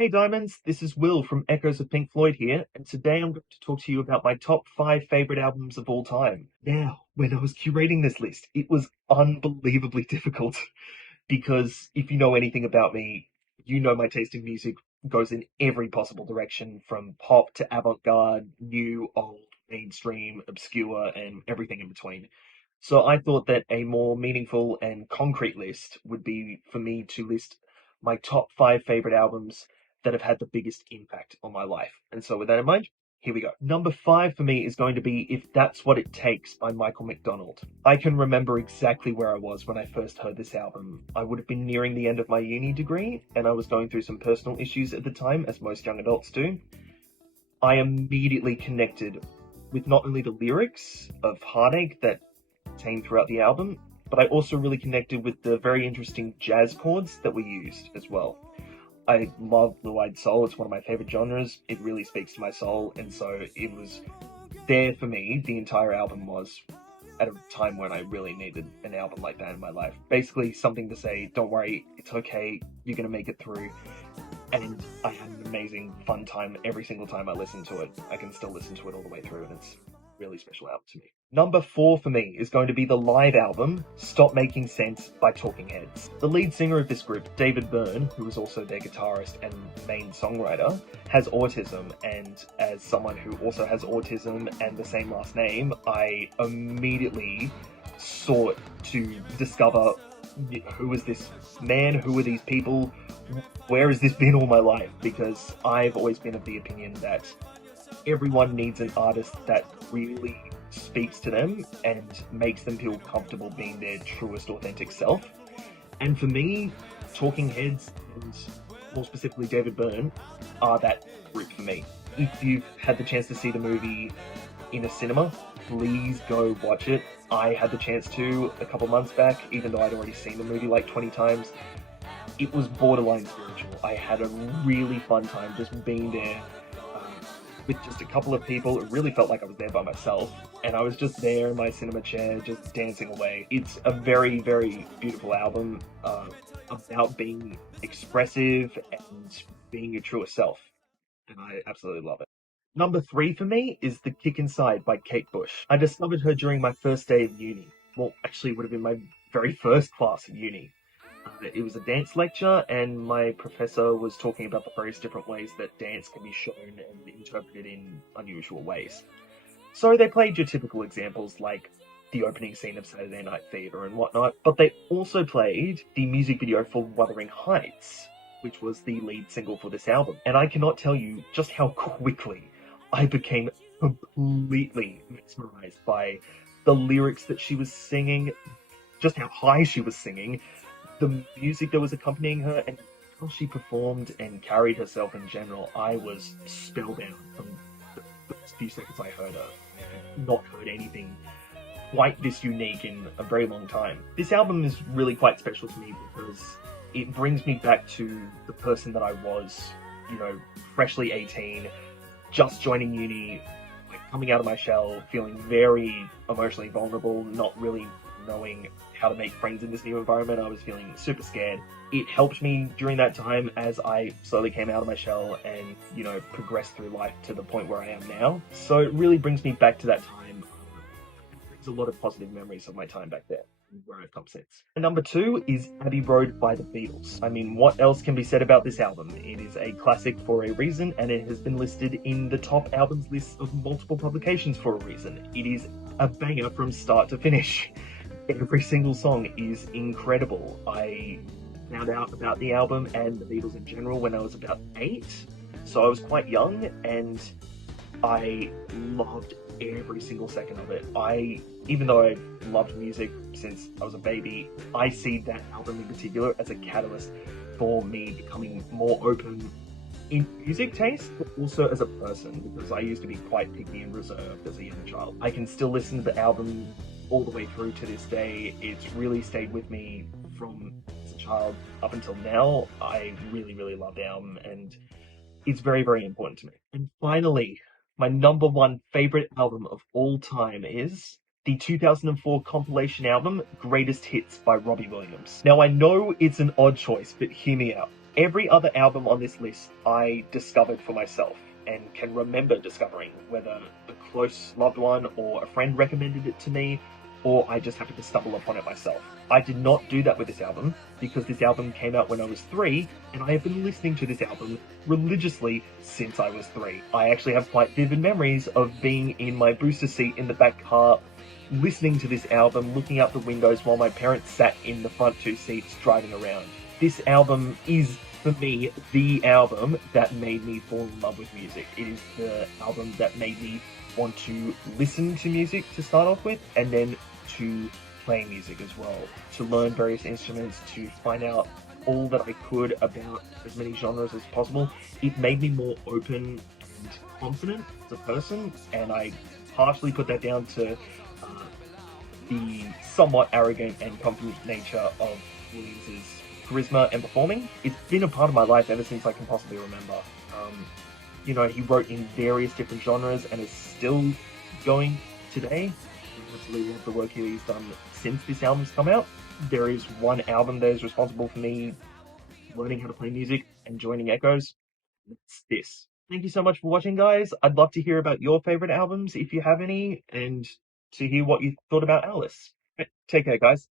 Hey Diamonds, this is Will from Echoes of Pink Floyd here, and today I'm going to talk to you about my top 5 favorite albums of all time. Now, when I was curating this list, it was unbelievably difficult because if you know anything about me, you know my taste in music goes in every possible direction from pop to avant-garde, new, old, mainstream, obscure, and everything in between. So I thought that a more meaningful and concrete list would be for me to list my top 5 favorite albums that have had the biggest impact on my life. And so with that in mind, here we go. Number 5 for me is going to be If That's What It Takes by Michael McDonald. I can remember exactly where I was when I first heard this album. I would have been nearing the end of my uni degree, and I was going through some personal issues at the time, as most young adults do. I immediately connected with not only the lyrics of heartache that contained throughout the album, but I also really connected with the very interesting jazz chords that were used as well. I love blue-eyed soul. It's one of my favorite genres. It really speaks to my soul, and so it was there for me. The entire album was at a time when I really needed an album like that in my life. Basically, something to say, don't worry, it's okay, you're going to make it through. And I had an amazing, fun time every single time I listened to it. I can still listen to it all the way through, and it's a really special album to me. Number 4 for me is going to be the live album, Stop Making Sense by Talking Heads. The lead singer of this group, David Byrne, who is also their guitarist and main songwriter, has autism, and as someone who also has autism and the same last name, I immediately sought to discover who is this man, who are these people, where has this been all my life? Because I've always been of the opinion that everyone needs an artist that really speaks to them and makes them feel comfortable being their truest, authentic self. And for me, Talking Heads, and more specifically David Byrne, are that group for me. If you've had the chance to see the movie in a cinema, please go watch it. I had the chance to a couple months back, even though I'd already seen the movie like 20 times. It was borderline spiritual. I had a really fun time just being there with just a couple of people. It really felt like I was there by myself, and I was just there in my cinema chair, just dancing away. It's a very, very beautiful album about being expressive and being your truest self, and I absolutely love it. Number 3 for me is The Kick Inside by Kate Bush. I discovered her during my first day of uni. Well, actually, it would have been my very first class at uni. It was a dance lecture, and my professor was talking about the various different ways that dance can be shown and interpreted in unusual ways. So they played your typical examples like the opening scene of Saturday Night Fever and whatnot, but they also played the music video for Wuthering Heights, which was the lead single for this album. And I cannot tell you just how quickly I became completely mesmerized by the lyrics that she was singing, just how high she was singing, the music that was accompanying her, and how she performed and carried herself in general. I was spellbound from the first few seconds I heard her. I've not heard anything quite this unique in a very long time. This album is really quite special to me because it brings me back to the person that I was, freshly 18, just joining uni, coming out of my shell, feeling very emotionally vulnerable, not really knowing how to make friends in this new environment. I was feeling super scared. It helped me during that time as I slowly came out of my shell and, progressed through life to the point where I am now. So it really brings me back to that time. It brings a lot of positive memories of my time back there, where I've come since. And number 2 is Abbey Road by the Beatles. I mean, what else can be said about this album? It is a classic for a reason, and it has been listed in the top albums list of multiple publications for a reason. It is a banger from start to finish. Every single song is incredible. I found out about the album and the Beatles in general when I was about 8, so I was quite young, and I loved every single second of it. Even though I've loved music since I was a baby, I see that album in particular as a catalyst for me becoming more open in music taste, but also as a person, because I used to be quite picky and reserved as a young child. I can still listen to the album all the way through to this day. It's really stayed with me from as a child up until now. I really, really love the album, and it's very, very important to me. And finally, my number 1 favorite album of all time is the 2004 compilation album, Greatest Hits by Robbie Williams. Now, I know it's an odd choice, but hear me out. Every other album on this list I discovered for myself and can remember discovering, whether a close loved one or a friend recommended it to me, or I just happened to stumble upon it myself. I did not do that with this album because this album came out when I was 3, and I have been listening to this album religiously since I was 3. I actually have quite vivid memories of being in my booster seat in the back car, listening to this album, looking out the windows while my parents sat in the front two seats driving around. This album is, for me, the album that made me fall in love with music. It is the album that made me want to listen to music to start off with, and then to play music as well, to learn various instruments, to find out all that I could about as many genres as possible. It made me more open and confident as a person, and I partially put that down to the somewhat arrogant and confident nature of Williams's charisma and performing. It's been a part of my life ever since I can possibly remember. He wrote in various different genres and is still going today. I absolutely love the work he's done since this album's come out. There is one album that is responsible for me learning how to play music and joining Echoes. It's this. Thank you so much for watching, guys. I'd love to hear about your favorite albums if you have any, and to hear what you thought about Alice. Take care, guys.